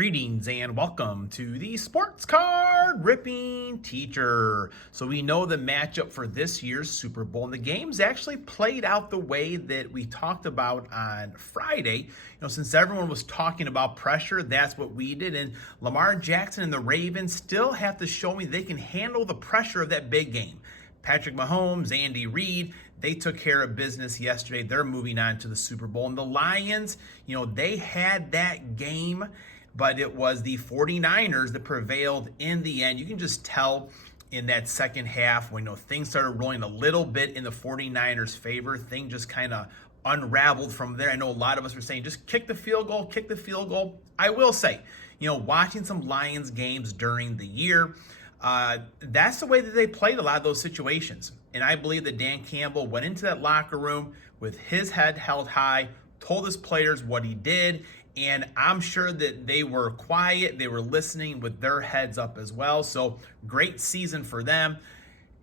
Greetings and welcome to the Sports Card Ripping Teacher. So we know the matchup for this year's Super Bowl, and the games actually played out the way that we talked about on Friday. Since everyone was talking about pressure, that's what we did. And Lamar Jackson and the Ravens still have to show me they can handle the pressure of that big game. Patrick Mahomes, Andy Reid, they took care of business yesterday. They're moving on to the Super Bowl. And the Lions, they had that game, but it was the 49ers that prevailed in the end. You can just tell in that second half when things started rolling a little bit in the 49ers' favor, things just kind of unraveled from there. I know a lot of us were saying, just kick the field goal, kick the field goal. I will say, watching some Lions games during the year, that's the way that they played a lot of those situations. And I believe that Dan Campbell went into that locker room with his head held high, told his players what he did, and I'm sure that they were quiet. They were listening with their heads up as well. So great season for them.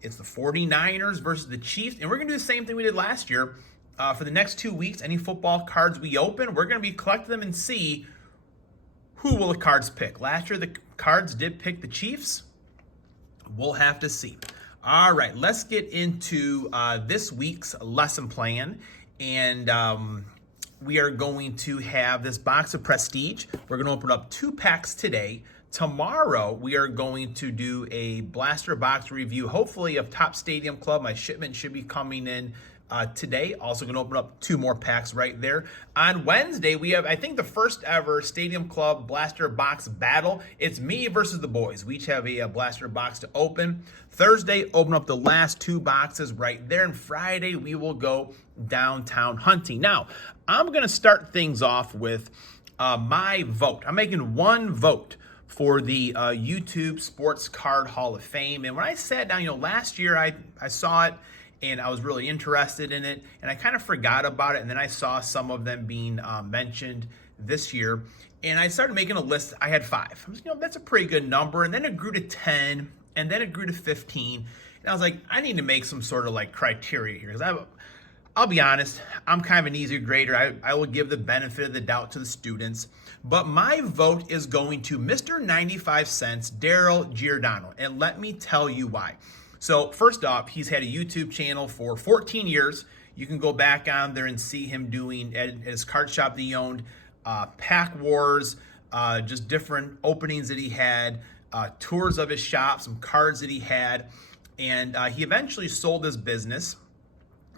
It's the 49ers versus the Chiefs, and we're going to do the same thing we did last year. For the next 2 weeks, any football cards we open, we're going to be collecting them and see who will the cards pick. Last year, the cards did pick the Chiefs. We'll have to see. All right, let's get into this week's lesson plan. And we are going to have this box of Prestige. We're going to open up 2 packs today. Tomorrow, we are going to do a blaster box review, hopefully of Top Stadium Club. My shipment should be coming in today. Also going to open up 2 more packs right there. On Wednesday, we have, I think, the first ever Stadium Club blaster box battle. It's me versus the boys. We each have a blaster box to open. Thursday, open up the last 2 boxes right there. And Friday, we will go downtown hunting. Now, I'm going to start things off with my vote. I'm making 1 vote for the YouTube Sports Card Hall of Fame. And when I sat down, last year I saw it, and I was really interested in it, and I kind of forgot about it, and then I saw some of them being mentioned this year, and I started making a list. I had 5. I was, that's a pretty good number, and then it grew to 10, and then it grew to 15, and I was like, I need to make some sort of criteria here, because I'll be honest, I'm kind of an easy grader. I will give the benefit of the doubt to the students, but my vote is going to Mr. 95 Cents, Daryl Giordano, and let me tell you why. So first off, he's had a YouTube channel for 14 years. You can go back on there and see him doing at his card shop that he owned, pack wars, just different openings that he had, tours of his shop, some cards that he had, and he eventually sold his business.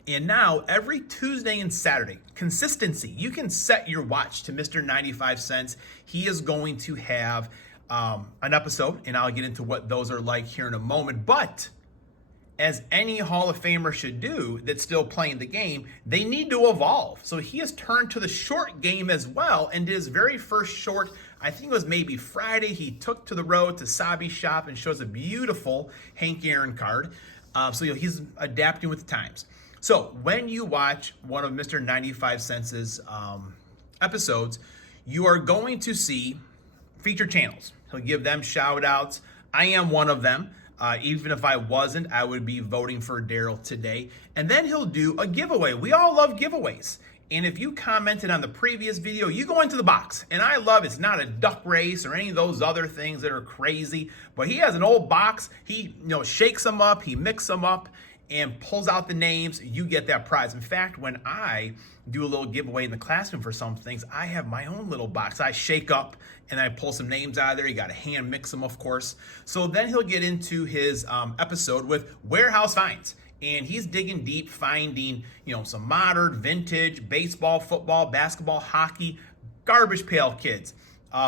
And now every Tuesday and Saturday, consistency, you can set your watch to Mr. 95 Cents. He is going to have an episode, and I'll get into what those are like here in a moment. But as any Hall of Famer should do that's still playing the game, they need to evolve. So he has turned to the short game as well, and did his very first short, I think it was maybe Friday, he took to the road to Sabi's shop and shows a beautiful Hank Aaron card. So he's adapting with the times. So when you watch one of Mr. 95 Cents' episodes, you are going to see featured channels. He'll give them shout outs. I am one of them. Even if I wasn't, I would be voting for Daryl today. And then he'll do a giveaway. We all love giveaways. And if you commented on the previous video, you go into the box. And I love it's not a duck race or any of those other things that are crazy. But he has an old box. He shakes them up, he mixes them up, and pulls out the names. You get that prize. In fact, when I do a little giveaway in the classroom for some things, I have my own little box. I shake up and I pull some names out of there. You got to hand mix them, of course. So then he'll get into his episode with warehouse finds. And he's digging deep, finding, some modern, vintage, baseball, football, basketball, hockey, garbage pail kids,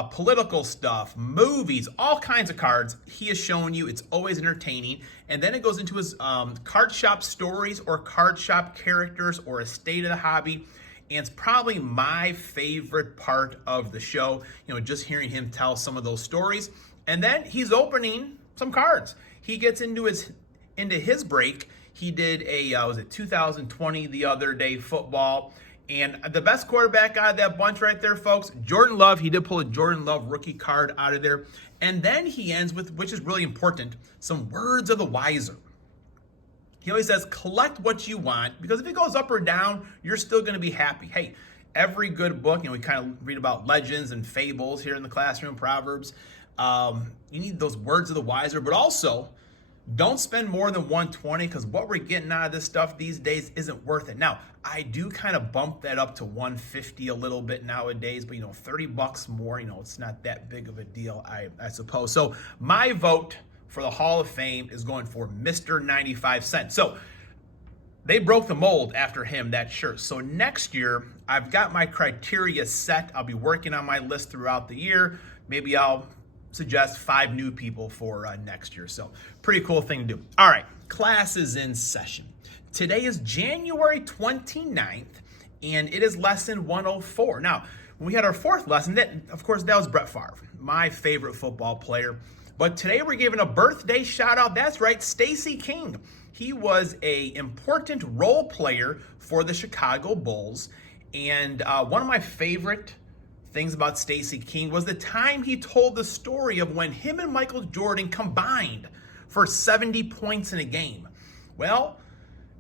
political stuff, movies, all kinds of cards. He is showing you. It's always entertaining. And then it goes into his card shop stories or card shop characters or a state of the hobby. And it's probably my favorite part of the show, just hearing him tell some of those stories. And then he's opening some cards. He gets into his break. He did was it 2020 the other day, football. And the best quarterback out of that bunch right there, folks, Jordan Love. He did pull a Jordan Love rookie card out of there. And then he ends with, which is really important, some words of the wiser. He always says, collect what you want, because if it goes up or down, you're still going to be happy. Hey, every good book, we kind of read about legends and fables here in the classroom, Proverbs. You need those words of the wiser, but also don't spend more than 120 because what we're getting out of this stuff these days isn't worth it. Now, I do kind of bump that up to 150 a little bit nowadays, but $30 more, it's not that big of a deal, I suppose. So my vote for the Hall of Fame is going for Mr. 95 Cent. So they broke the mold after him, that shirt. So next year, I've got my criteria set. I'll be working on my list throughout the year. Maybe I'll suggest 5 new people for next year. So pretty cool thing to do. All right, class is in session. Today is January 29th, and it is lesson 104. Now, when we had our 4th lesson, of course, that was Brett Favre, my favorite football player. But today we're giving a birthday shout out. That's right, Stacey King. He was an important role player for the Chicago Bulls. And one of my favorite things about Stacey King was the time he told the story of when him and Michael Jordan combined for 70 points in a game. Well,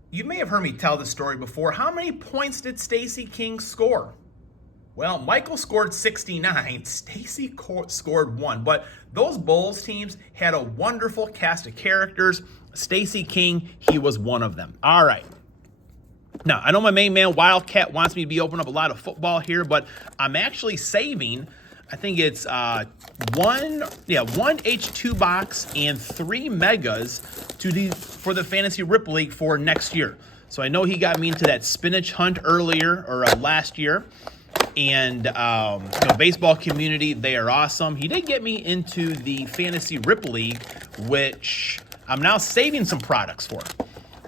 you may have heard me tell this story before. How many points did Stacey King score? Well, Michael scored 69, Stacey scored 1, but those Bulls teams had a wonderful cast of characters. Stacey King, he was one of them. All right. Now, I know my main man, Wildcat, wants me to be opening up a lot of football here, but I'm actually saving, I think it's one H2 box and 3 megas for the Fantasy Rip League for next year. So I know he got me into that spinach hunt earlier, or last year. And baseball community, they are awesome. He did get me into the Fantasy Rip League, which I'm now saving some products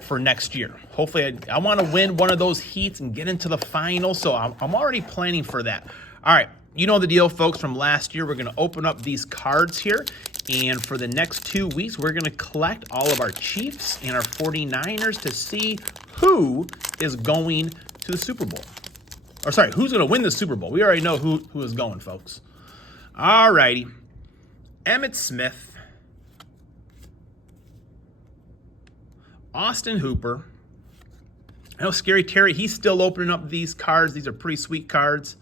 for next year. Hopefully, I want to win one of those heats and get into the final, so I'm already planning for that. All right, you know the deal, folks, from last year. We're going to open up these cards here, and for the next 2 weeks, we're going to collect all of our Chiefs and our 49ers to see who is going to the Super Bowl. Or sorry, who's going to win the Super Bowl? We already know who is going, folks. All righty. Emmitt Smith, Austin Hooper. I know Scary Terry, he's still opening up these cards. These are pretty sweet cards.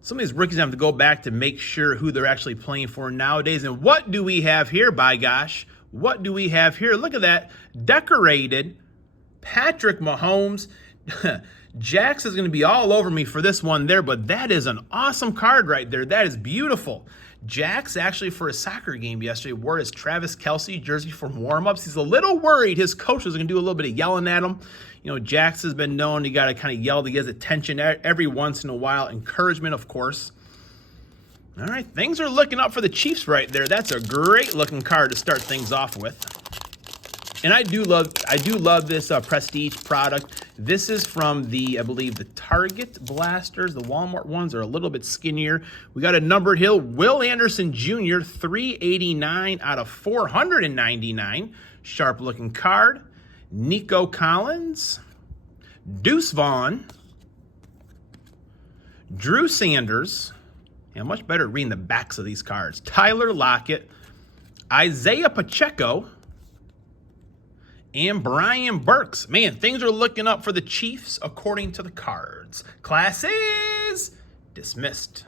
Some of these rookies have to go back to make sure who they're actually playing for nowadays. And what do we have here, by gosh? What do we have here? Look at that. Decorated Patrick Mahomes. Jax is going to be all over me for this one there, but that is an awesome card right there. That is beautiful. Jax actually, for a soccer game yesterday, wore his Travis Kelce jersey for warm-ups. He's a little worried his coach is going to do a little bit of yelling at him. Jax has been known, you got to kind of yell to get his attention every once in a while. Encouragement, of course. All right, things are looking up for the Chiefs right there. That's a great-looking card to start things off with. And I do love this Prestige product. This is from I believe the Target blasters. The Walmart ones are a little bit skinnier. We got a numbered hill. Will Anderson Jr., 389 out of 499. Sharp looking card. Nico Collins. Deuce Vaughn. Drew Sanders. And much better reading the backs of these cards. Tyler Lockett. Isaiah Pacheco. And Brian Burks. Man, things are looking up for the Chiefs according to the cards. Class is dismissed.